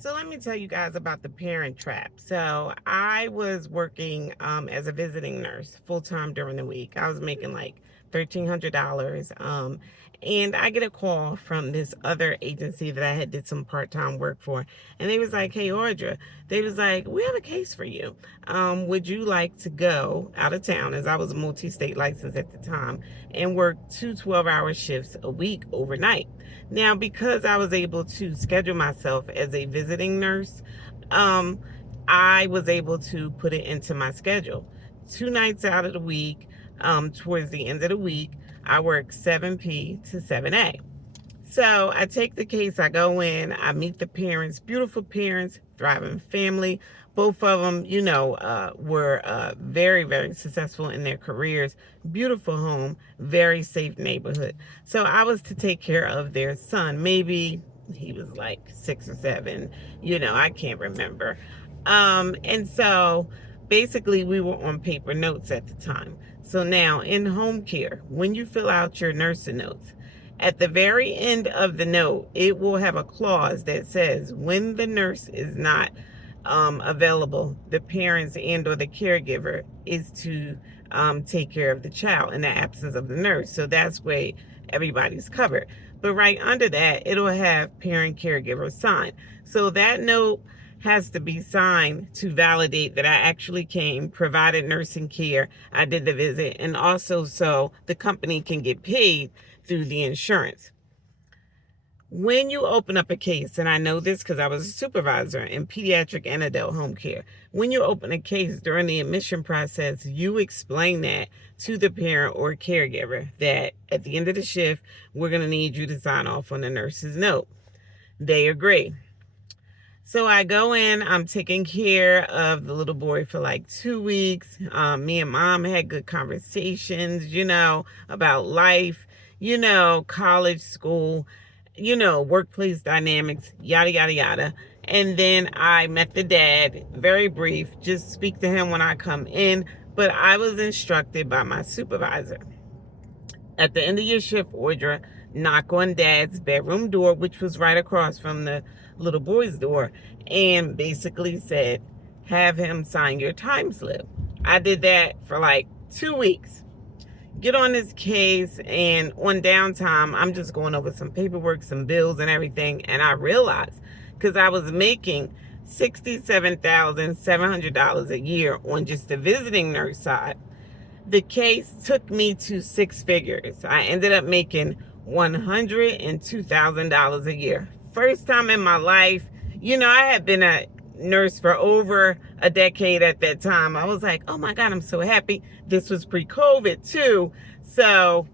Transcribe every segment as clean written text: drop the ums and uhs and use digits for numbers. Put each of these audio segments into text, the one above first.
So let me tell you guys about the Parent Trap. So I was working as a visiting nurse full time during the week. I was making like $1,300, and I get a call from this other agency that I had did some part time work for, and they was like, "Hey, Audra," they was like, "We have a case for you. Would you like to go out of town?" As I was multi-state licensed at the time, and work two 12-hour shifts a week overnight. Now, because I was able to schedule myself as a visiting nurse, um, I was able to put it into my schedule. 2 nights out of the week, towards the end of the week, I work 7P to 7A. So I take the case, I go in, I meet the parents, beautiful parents, thriving family. Both of them, were very, very successful in their careers. Beautiful home, very safe neighborhood. So I was to take care of their son. Maybe he was like 6 or 7, I can't remember. And so basically we were on paper notes at the time. So now in home care, when you fill out your nursing notes, at the very end of the note, it will have a clause that says when the nurse is not available, the parents and or the caregiver is to take care of the child in the absence of the nurse. So that's where everybody's covered. But right under that, it'll have parent caregiver sign. So that note has to be signed to validate that I actually came, provided nursing care, I did the visit, and also so the company can get paid through the insurance. When you open up a case, and I know this because I was a supervisor in pediatric and adult home care, when you open a case during the admission process, you explain that to the parent or caregiver that at the end of the shift, we're going to need you to sign off on the nurse's note. They agree. So I go in, I'm taking care of the little boy for like 2 weeks. Me and mom had good conversations, about life, college, school, workplace dynamics, yada, yada, yada. And then I met the dad, very brief, just speak to him when I come in. But I was instructed by my supervisor. At the end of your shift, Audra, knock on dad's bedroom door, which was right across from the little boy's door, and basically said, have him sign your time slip. I did that for like 2 weeks. Get on this case, and on downtime, I'm just going over some paperwork, some bills and everything, and I realized, because I was making $67,700 a year on just the visiting nurse side, the case took me to 6 figures. I ended up making $102,000 a year. First time in my life. I had been a nurse for over a decade at that time. I was like, oh my God, I'm so happy. This was pre-COVID too. So,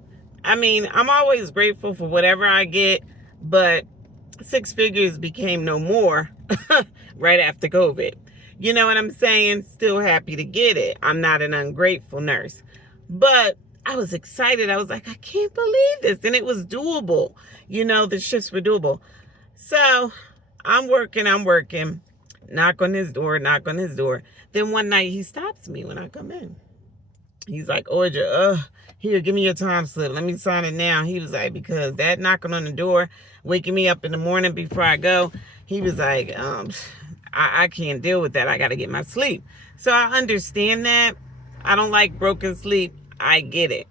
I'm always grateful for whatever I get, but 6 figures became no more right after COVID. You know what I'm saying? Still happy to get it. I'm not an ungrateful nurse. But I was excited. I was like, I can't believe this. And it was doable. The shifts were doable. So I'm working. Knock on his door. Then one night he stops me when I come in. He's like, Audra, here, give me your time slip. Let me sign it now. He was like, because that knocking on the door, waking me up in the morning before I go, he was like, I can't deal with that. I got to get my sleep. So I understand that. I don't like broken sleep. I get it.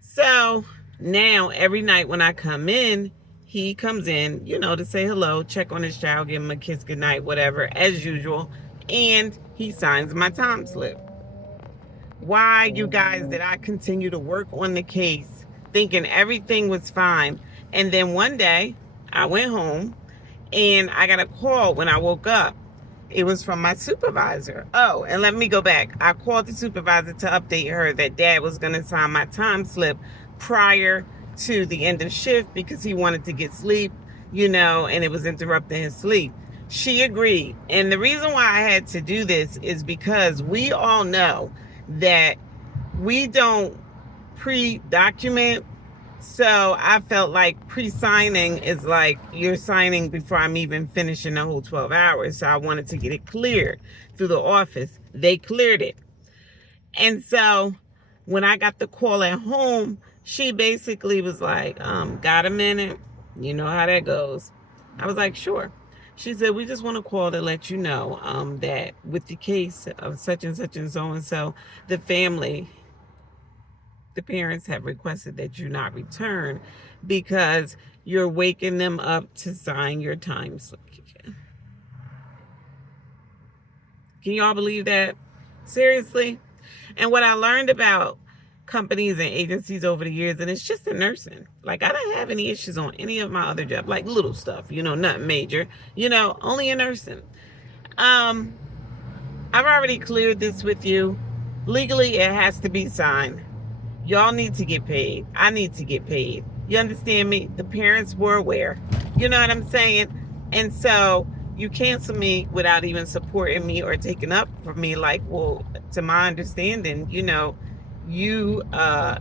So now every night when I come in, he comes in, to say hello, check on his child, give him a kiss goodnight, whatever, as usual. And he signs my time slip. Why, you guys, did I continue to work on the case thinking everything was fine? And then one day I went home and I got a call when I woke up. It was from my supervisor. Oh, and let me go back. I called the supervisor to update her that dad was going to sign my time slip prior to the end of shift because he wanted to get sleep, and it was interrupting his sleep. She agreed. And the reason why I had to do this is because we all know that we don't pre-document. So I felt like pre-signing is like you're signing before I'm even finishing the whole 12 hours. So I wanted to get it cleared through the office. They cleared it. And so when I got the call at home, she basically was like, got a minute? You know how that goes. I was like, sure. She said, we just want to call to let you know that with the case of such and so, the family, the parents have requested that you not return because you're waking them up to sign your time slip. Can y'all believe that? Seriously? And what I learned about companies and agencies over the years, and it's just in nursing. Like, I don't have any issues on any of my other jobs, like little stuff, nothing major, only in nursing. I've already cleared this with you. Legally, it has to be signed. Y'all need to get paid. I need to get paid. You understand me? The parents were aware. You know what I'm saying? And so you cancel me without even supporting me or taking up for me. Like, well, to my understanding, you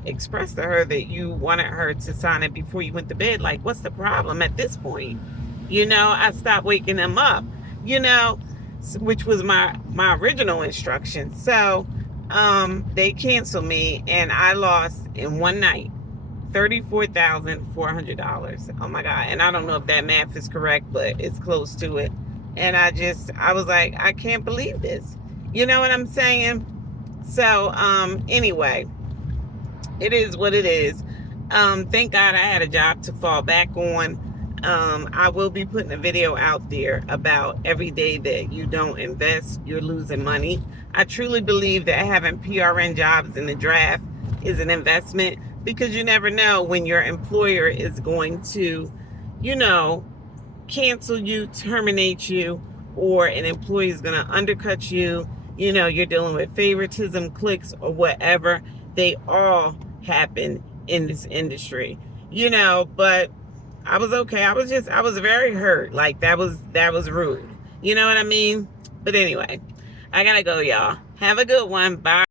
expressed to her that you wanted her to sign it before you went to bed. Like, what's the problem at this point? I stopped waking them up, which was my original instruction. So they canceled me, and I lost in one night $34,400. Oh my God. And I don't know if that math is correct, but it's close to it. And I was like, I can't believe this. You know what I'm saying? So anyway, it is what it is. Thank God I had a job to fall back on. I will be putting a video out there about every day that you don't invest, you're losing money. I truly believe that having PRN jobs in the draft is an investment, because you never know when your employer is going to, cancel you, terminate you, or an employee is going to undercut you. You're dealing with favoritism, clicks, or whatever. They all happen in this industry, but I was okay. I was very hurt. Like, that was rude. You know what I mean? But anyway, I gotta go, y'all. Have a good one. Bye.